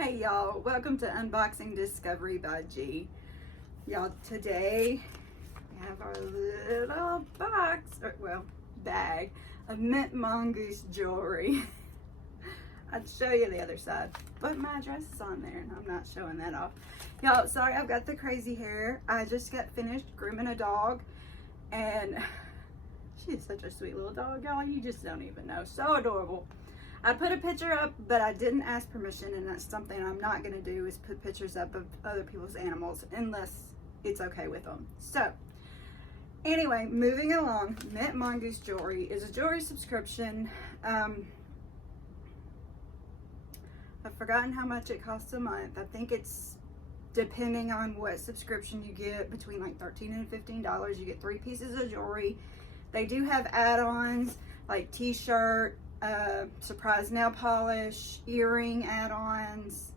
Hey y'all, welcome to Unboxing Discovery by G. Y'all, today we have our little box, bag of mint mongoose jewelry. I'd show you the other side, but my address is on there and I'm not showing that off. Y'all, sorry I've got the crazy hair. I just got finished grooming a dog and she's such a sweet little dog, y'all. You just don't even know. So adorable. I put a picture up, but I didn't ask permission, and that's something I'm not going to do, is put pictures up of other people's animals unless it's okay with them. So, anyway, moving along, Mint Mongoose Jewelry is a jewelry subscription. I've forgotten how much it costs a month. I think it's, depending on what subscription you get, between like $13 and $15. You get 3 pieces of jewelry. They do have add-ons like t-shirt, surprise nail polish, earring add-ons,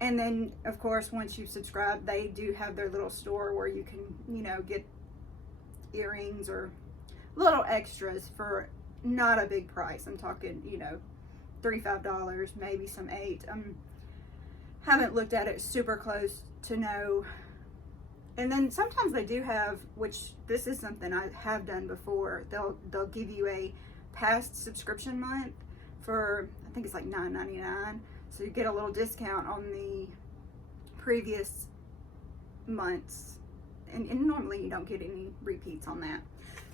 and then of course once you subscribe they do have their little store where you can, you know, get earrings or little extras for not a big price. I'm talking, you know, $35, maybe some $8. Haven't looked at it super close to know. And then sometimes they do have, which this is something I have done before, they'll give you a past subscription month for, I think it's like $9.99, so you get a little discount on the previous months, and normally you don't get any repeats on that.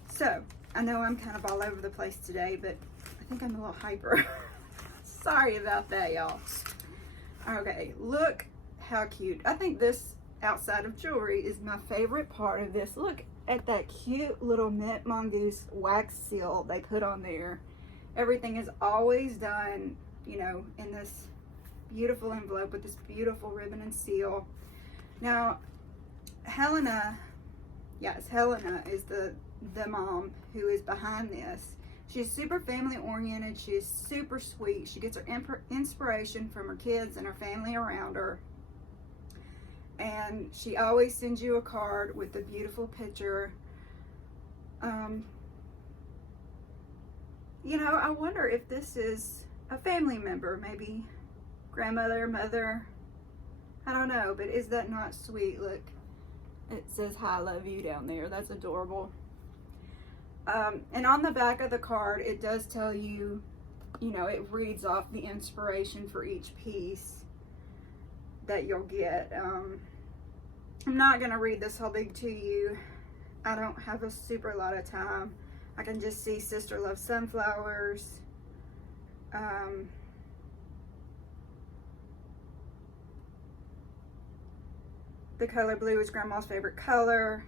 So I know I'm kind of all over the place today, but I think I'm a little hyper. Sorry about that, y'all. Okay, look how cute. I think this outside of jewelry is my favorite part of this. Look at that cute little mint mongoose wax seal they put on there. Everything is always done, you know, in this beautiful envelope with this beautiful ribbon and seal. Now, Helena is the mom who is behind this. She's super family oriented. She is super sweet. She gets her inspiration from her kids and her family around her. And she always sends you a card with a beautiful picture. You know, I wonder if this is a family member, maybe grandmother, mother, I don't know, but is that not sweet? Look, it says "I love you" down there. That's adorable. And on the back of the card, it does tell you, you know, it reads off the inspiration for each piece that you'll get. I'm not gonna read this whole big to you. I don't have a super lot of time. I can just see "Sister loves sunflowers." The color blue is grandma's favorite color.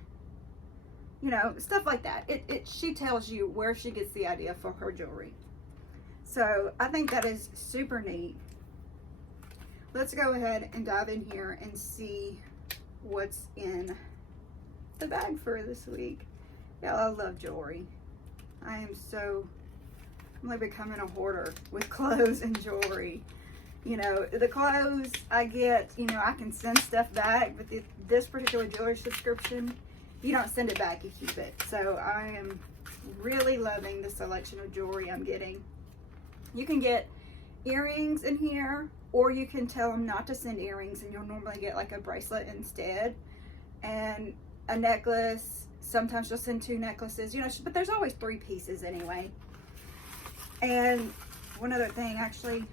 You know, stuff like that. She tells you where she gets the idea for her jewelry. So I think that is super neat. Let's go ahead and dive in here and see what's in the bag for this week. Yeah, I love jewelry. I'm like becoming a hoarder with clothes and jewelry. You know, the clothes I get, you know, I can send stuff back, but this particular jewelry subscription, you don't send it back, you keep it. So I am really loving the selection of jewelry I'm getting. You can get earrings in here, or you can tell them not to send earrings and you'll normally get like a bracelet instead, and a necklace. Sometimes you'll send 2 necklaces, you know, but there's always 3 pieces anyway. And one other thing, actually,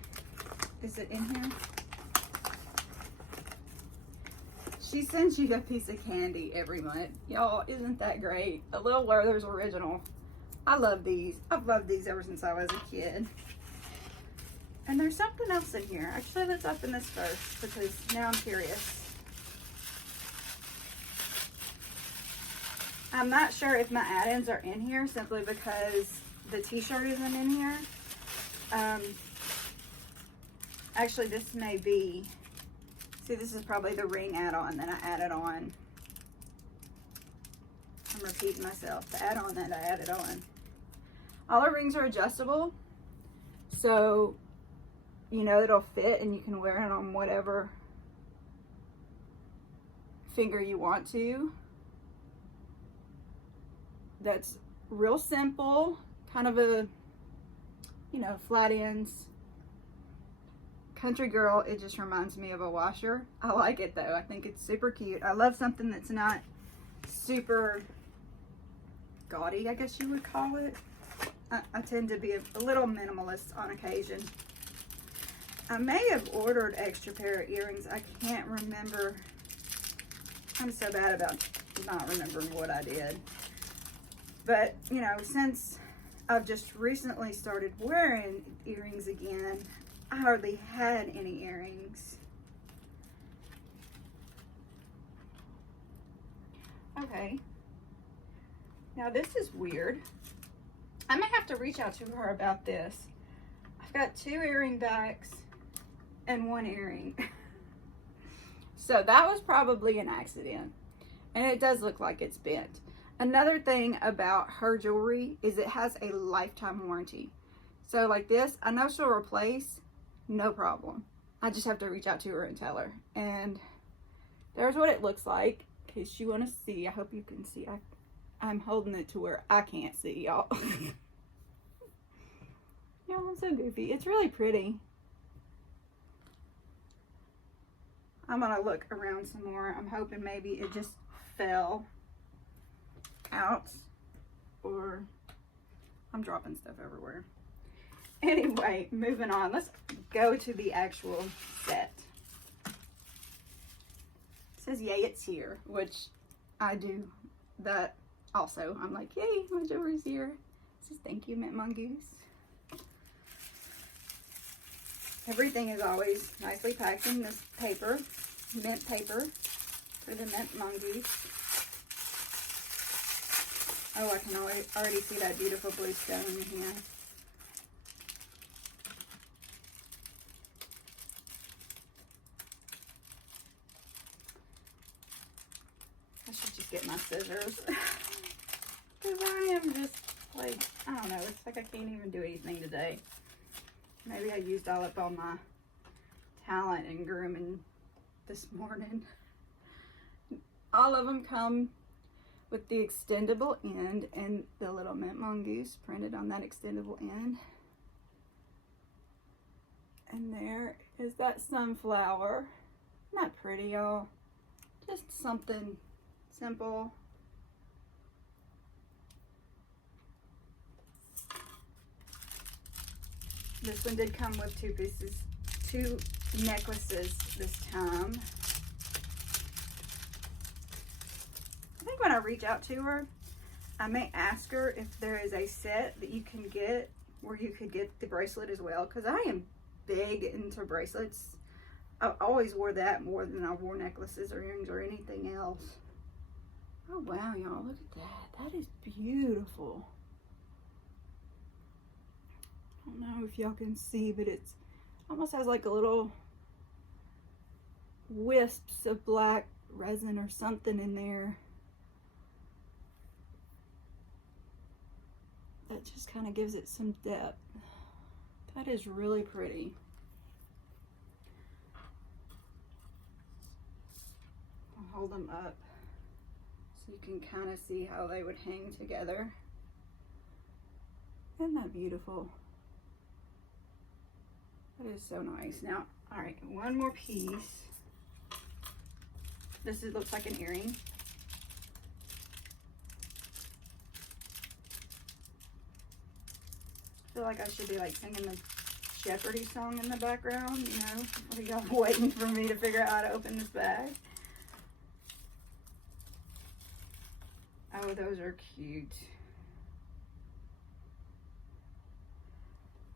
is it in here? She sends you a piece of candy every month. Y'all, isn't that great? A Little Werther's Original. I love these. I've loved these ever since I was a kid. And there's something else in here. Actually, let's open this first because now I'm curious. I'm not sure if my add-ins are in here simply because the t-shirt isn't in here. Actually, this may be, see, this is probably the ring add-on that I added on. I'm repeating myself. The add-on that I added on. All our rings are adjustable, so you know it'll fit and you can wear it on whatever finger you want to. That's real simple, kind of a, you know, flat ends country girl, it just reminds me of a washer. I like it though. I think it's super cute. I love something that's not super gaudy, I guess you would call it. I tend to be a little minimalist on occasion. I may have ordered extra pair of earrings. I can't remember. I'm so bad about not remembering what I did. But, you know, since I've just recently started wearing earrings again, I hardly had any earrings. Okay. Now this is weird. I may have to reach out to her about this. I've got 2 earring backs and 1 earring. So that was probably an accident. And it does look like it's bent. Another thing about her jewelry is it has a lifetime warranty. So like this, I know she'll replace, no problem. I just have to reach out to her and tell her. And there's what it looks like, in case you want to see. I hope you can see. I'm holding it to where I can't see, y'all. Yeah, I'm so goofy. It's really pretty. I'm gonna look around some more. I'm hoping maybe it just fell out, or I'm dropping stuff everywhere. Anyway, moving on. Let's go to the actual set. It says, yay, it's here, which I do that also. I'm like, yay, my jewelry's here. It says, thank you, mintMONGOOSE. Everything is always nicely packed in this paper, mint paper for the mintMONGOOSE. Oh, I can already see that beautiful blue stone in here. I should just get my scissors. Because I am just like, I don't know, it's like I can't even do anything today. Maybe I used all up all my talent and grooming this morning. All of them come with the extendable end and the little mintMONGOOSE printed on that extendable end. And there is that sunflower. Isn't that pretty, y'all? Just something simple. This one did come with 2 necklaces this time. I think when I reach out to her, I may ask her if there is a set that you can get where you could get the bracelet as well, because I am big into bracelets. I always wore that more than I wore necklaces or earrings or anything else. Oh wow, y'all, look at that. That is beautiful. I don't know if y'all can see, but it's almost has like a little wisps of black resin or something in there. That just kind of gives it some depth. That is really pretty. I'll hold them up so you can kind of see how they would hang together. Isn't that beautiful? That is so nice. Now, all right, one more piece. This looks like an earring. I feel like I should be like singing the Jeopardy song in the background, you know? Are y'all waiting for me to figure out how to open this bag? Oh, those are cute.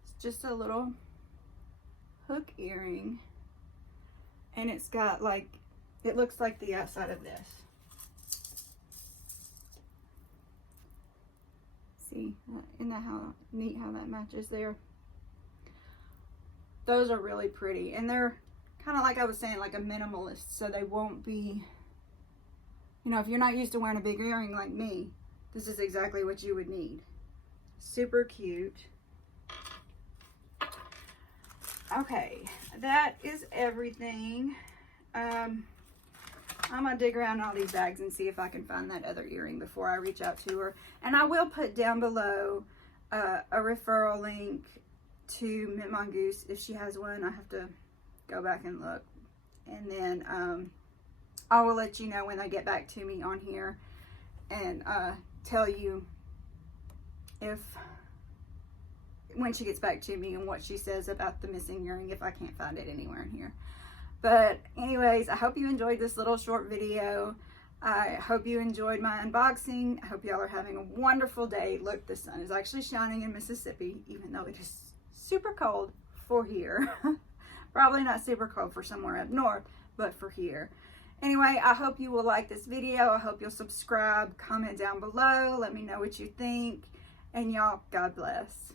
It's just a little hook earring, and it's got like, it looks like the outside of this. See, isn't that how neat how that matches there? Those are really pretty, and they're kind of like I was saying, like a minimalist, so they won't be, you know, if you're not used to wearing a big earring like me, this is exactly what you would need. Super cute. Okay, that is everything. I'm gonna dig around all these bags and see if I can find that other earring before I reach out to her. And I will put down below a referral link to mintMONGOOSE if she has one. I have to go back and look. And then I will let you know when they get back to me on here and tell you when she gets back to me and what she says about the missing earring if I can't find it anywhere in here. But anyways, I hope you enjoyed this little short video. I hope you enjoyed my unboxing. I hope y'all are having a wonderful day. Look, the sun is actually shining in Mississippi, even though it is super cold for here. Probably not super cold for somewhere up north, but for here. Anyway, I hope you will like this video. I hope you'll subscribe, comment down below, let me know what you think, and y'all, God bless.